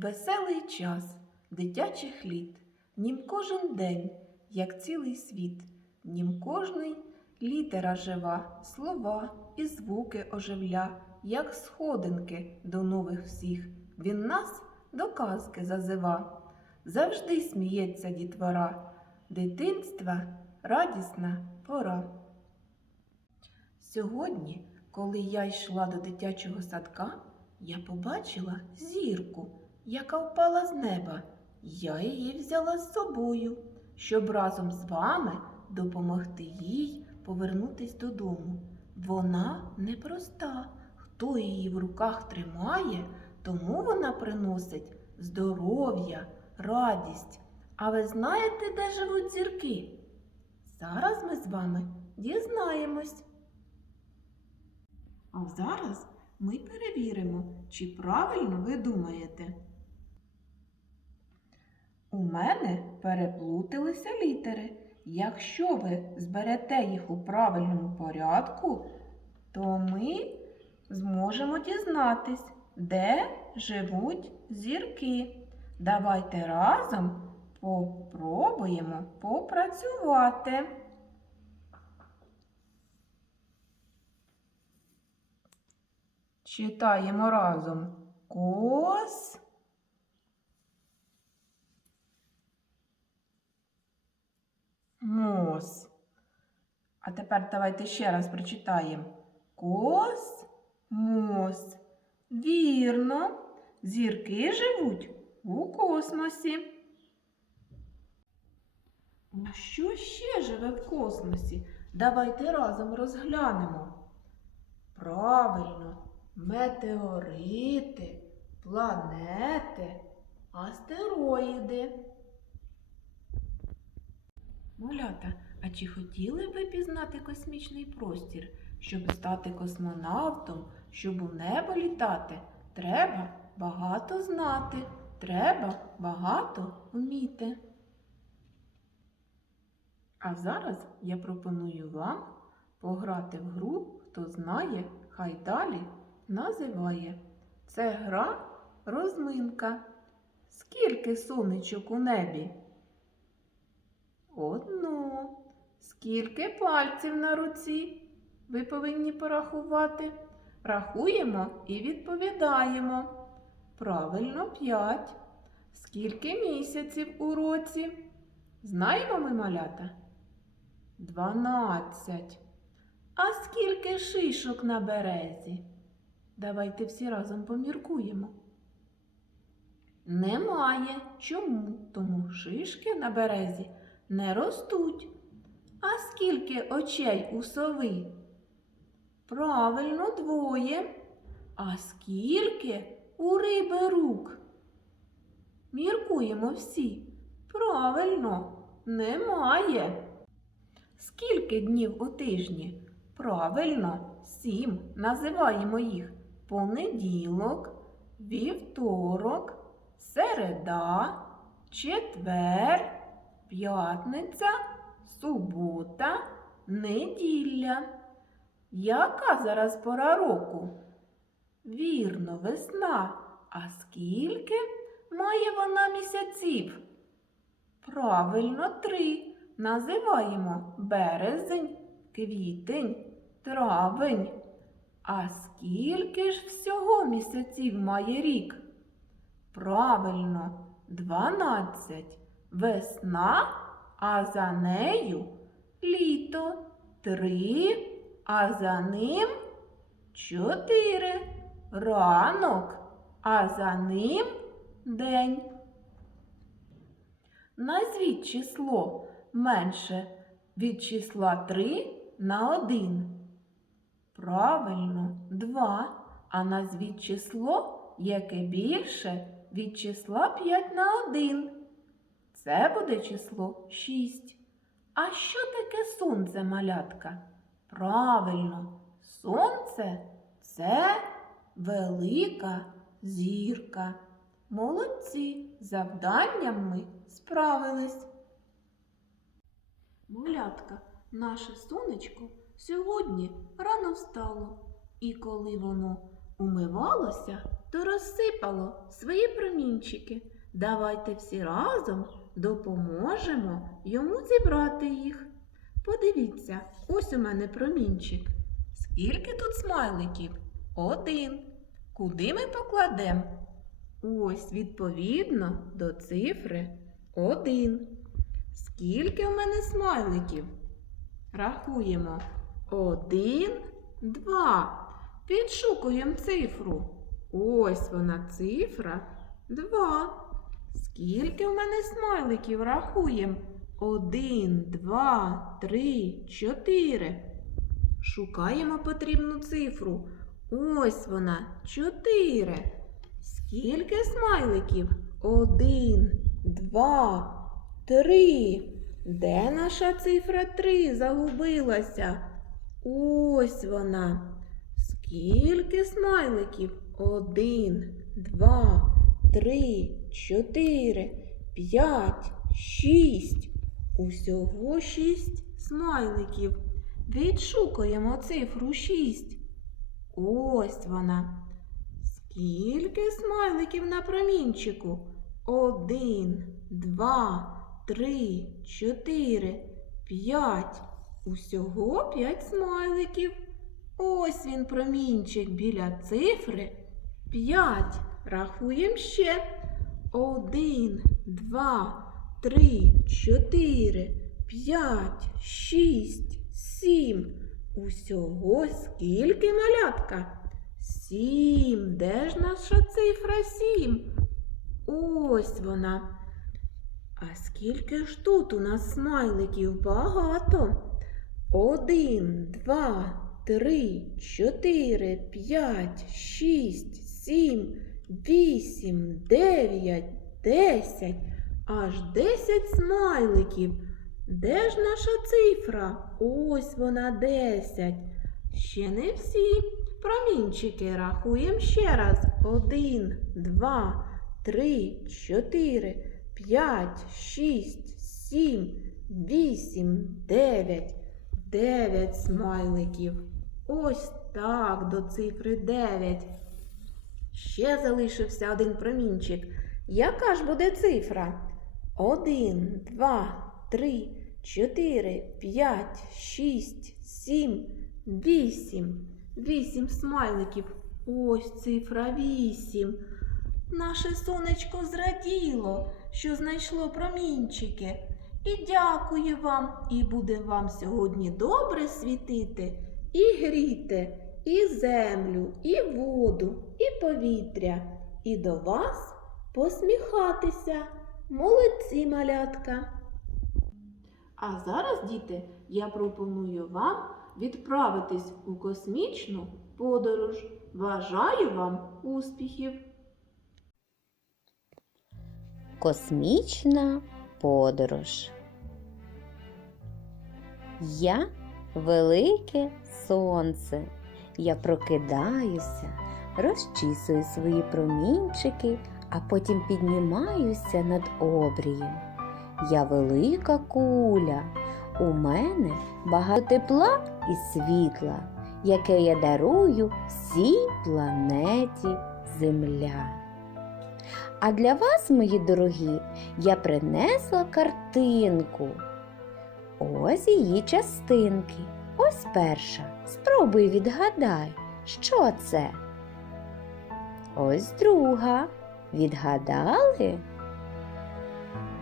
Веселий час дитячих літ, нім кожен день, як цілий світ, нім кожний літера жива, слова і звуки оживля, як сходинки до нових всіх. Він нас до казки зазива. Завжди сміється дітвора, дитинства радісна пора. Сьогодні, коли я йшла до дитячого садка, я побачила зірку, яка впала з неба. Я її взяла з собою, щоб разом з вами допомогти їй повернутись додому. Вона непроста. Хто її в руках тримає, тому вона приносить здоров'я, радість. А ви знаєте, де живуть зірки? Зараз ми з вами дізнаємось. А зараз ми перевіримо, чи правильно ви думаєте. У мене переплуталися літери. Якщо ви зберете їх у правильному порядку, то ми зможемо дізнатись, де живуть зірки. Давайте разом попробуємо попрацювати. Читаємо разом кос. Мос. А тепер давайте ще раз прочитаємо. Космос. Вірно, зірки живуть у космосі. А що ще живе в космосі? Давайте разом розглянемо. Правильно, метеорити, планети, астероїди. Малята, а чи хотіли б ви пізнати космічний простір? Щоб стати космонавтом, щоб у небо літати, треба багато знати, треба багато вміти. А зараз я пропоную вам пограти в гру, хто знає, хай далі називає. Це гра розминка. Скільки сонечок у небі? Одну. Скільки пальців на руці? Ви повинні порахувати. Рахуємо і відповідаємо. Правильно, п'ять. Скільки місяців у році? Знаємо ми малята? Дванадцять. А скільки шишок на березі? Давайте всі разом поміркуємо. Немає. Чому? Тому шишки на березі не ростуть. А скільки очей у сови? Правильно, двоє. А скільки у риби рук? Міркуємо всі. Правильно, немає. Скільки днів у тижні? Правильно, сім. Називаємо їх понеділок, вівторок, середа, четвер, п'ятниця, субота, неділя. Яка зараз пора року? Вірно, весна. А скільки має вона місяців? Правильно, три. Називаємо березень, квітень, травень. А скільки ж всього місяців має рік? Правильно, дванадцять. Весна, а за нею літо три, а за ним чотири. Ранок, а за ним день. Назвіть число менше від числа 3 на 1. Правильно, 2. А назвіть число, яке більше від числа 5 на 1. Це буде число 6. А що таке сонце, малятка? Правильно, сонце це велика зірка. Молодці, завданням ми справились. Малятка, наше сонечко сьогодні рано встало, і коли воно умивалося, то розсипало свої промінчики. Давайте всі разом допоможемо йому зібрати їх. Подивіться, ось у мене промінчик. Скільки тут смайликів? Один. Куди ми покладемо? Ось, відповідно, до цифри один. Скільки в мене смайликів? Рахуємо. Один, два. Підшукуємо цифру. Ось вона цифра два. Скільки в мене смайликів рахуємо? Один, два, три, чотири. Шукаємо потрібну цифру. Ось вона, чотири. Скільки смайликів? Один, два, три. Де наша цифра три загубилася? Ось вона. Скільки смайликів? Один, два, три, чотири, п'ять, шість. Усього шість смайликів. Відшукуємо цифру шість. Ось вона. Скільки смайликів на промінчику? Один, два, три, чотири, п'ять. Усього п'ять смайликів. Ось він промінчик біля цифри. П'ять. Рахуємо ще. Один, два, три, чотири, п'ять, шість, сім. Усього скільки малятка? Сім. Де ж наша цифра сім? Ось вона. А скільки ж тут у нас смайликів багато? Один, два, три, чотири, п'ять, шість, сім, вісім, дев'ять, десять. Аж десять смайликів. Де ж наша цифра? Ось вона десять. Ще не всі. Промінчики рахуємо ще раз. Один, два, три, чотири, п'ять, шість, сім, вісім, дев'ять. Дев'ять смайликів. Ось так до цифри дев'ять. Ще залишився один промінчик. Яка ж буде цифра? Один, два, три, чотири, п'ять, шість, сім, вісім. Вісім смайликів. Ось цифра вісім. Наше сонечко зраділо, що знайшло промінчики. І дякую вам, і буде вам сьогодні добре світити, і гріти, і землю, і воду, повітря, і до вас посміхатися. Молодці, малятка. А зараз, діти, я пропоную вам відправитись у космічну подорож. Бажаю вам успіхів! Космічна подорож. Я велике сонце. Я прокидаюся, розчісую свої промінчики, а потім піднімаюся над обрієм. Я велика куля. У мене багато тепла і світла, яке я дарую всій планеті Земля. А для вас, мої дорогі, я принесла картинку. Ось її частинки. Ось перша. Спробуй відгадай, що це. Ось друга. Відгадали?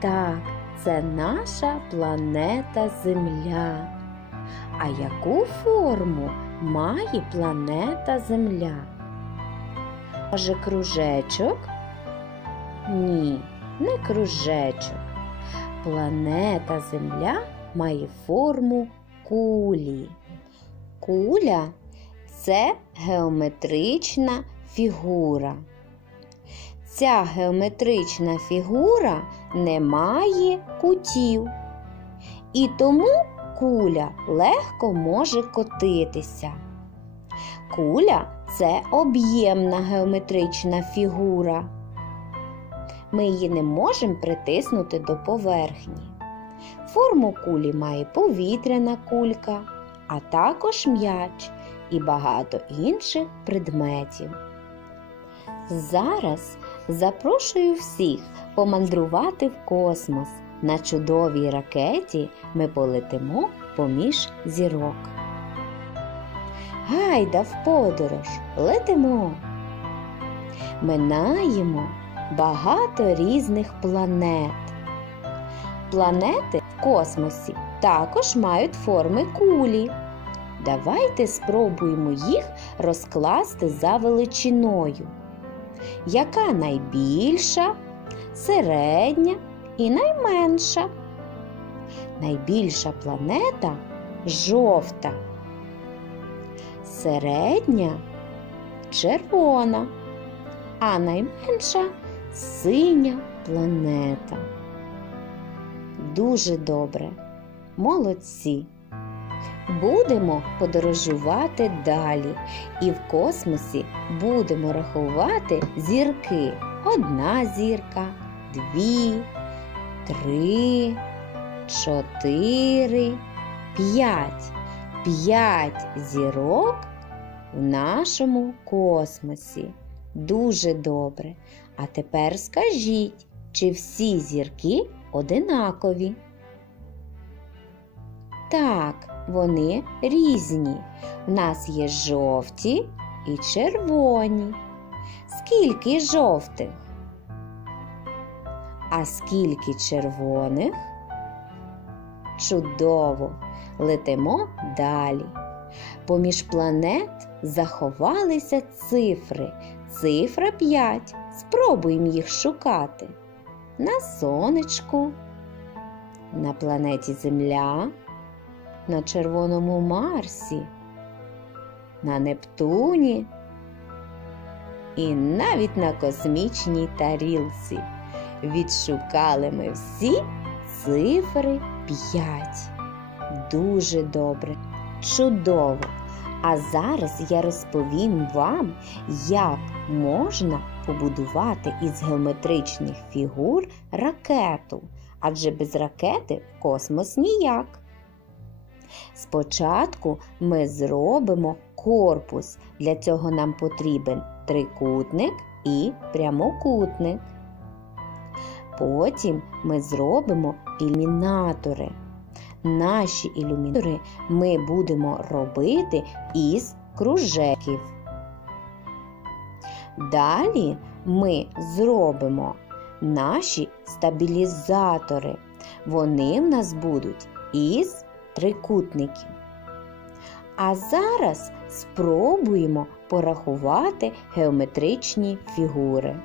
Так, це наша планета Земля. А яку форму має планета Земля? Може, кружечок? Ні, не кружечок. Планета Земля має форму кулі. Куля це геометрична фігура. Ця геометрична фігура не має кутів. І тому куля легко може котитися. Куля це об'ємна геометрична фігура ми її не можемо притиснути до поверхні. Форму кулі має повітряна кулька, а також м'яч і багато інших предметів. Зараз запрошую всіх помандрувати в космос. На чудовій ракеті ми полетимо поміж зірок. Гайда в подорож, летимо. Минаємо багато різних планет. Планети в космосі також мають форми кулі. Давайте спробуємо їх розкласти за величиною. Яка найбільша, середня і найменша? Найбільша планета жовта, середня червона, а найменша синя планета. Дуже добре. Молодці. Будемо подорожувати далі, і в космосі будемо рахувати зірки. Одна зірка, дві, три, чотири, п'ять. П'ять зірок в нашому космосі. Дуже добре. А тепер скажіть, чи всі зірки одинакові? Так, вони різні. В нас є жовті і червоні. Скільки жовтих? А скільки червоних? Чудово! Летимо далі. Поміж планет заховалися цифри. Цифра 5. Спробуємо їх шукати. На сонечку, на планеті Земля, на червоному Марсі, на Нептуні і навіть на космічній тарілці. Відшукали ми всі цифри 5. Дуже добре, чудово! А зараз я розповім вам, як можна побудувати із геометричних фігур ракету, адже без ракети в космос ніяк. Спочатку ми зробимо корпус. Для цього нам потрібен трикутник і прямокутник. Потім ми зробимо ілюмінатори. Наші ілюмінатори ми будемо робити із кружеків. Далі ми зробимо наші стабілізатори. Вони в нас будуть із трикутників. А зараз спробуємо порахувати геометричні фігури.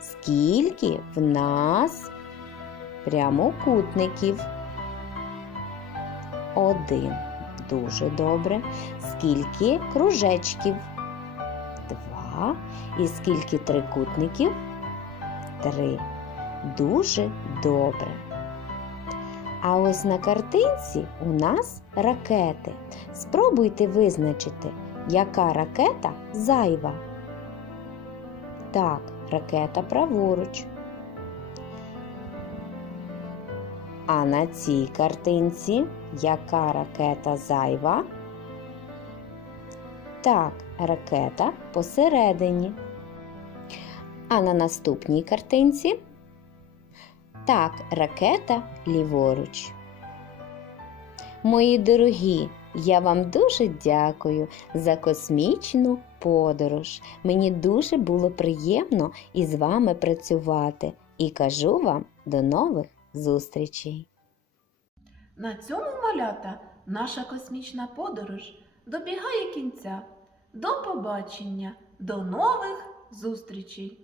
Скільки в нас прямокутників? Один. Дуже добре. Скільки кружечків? Два. І скільки трикутників? Три. Дуже добре. А ось на картинці у нас ракети. Спробуйте визначити, яка ракета зайва. Так, ракета праворуч. А на цій картинці яка ракета зайва? Так, ракета посередині. А на наступній картинці? Так, ракета ліворуч. Мої дорогі, я вам дуже дякую за космічну подорож. Мені дуже було приємно із вами працювати і кажу вам до нових зустрічей. На цьому малята наша космічна подорож добігає кінця. До побачення, до нових зустрічей!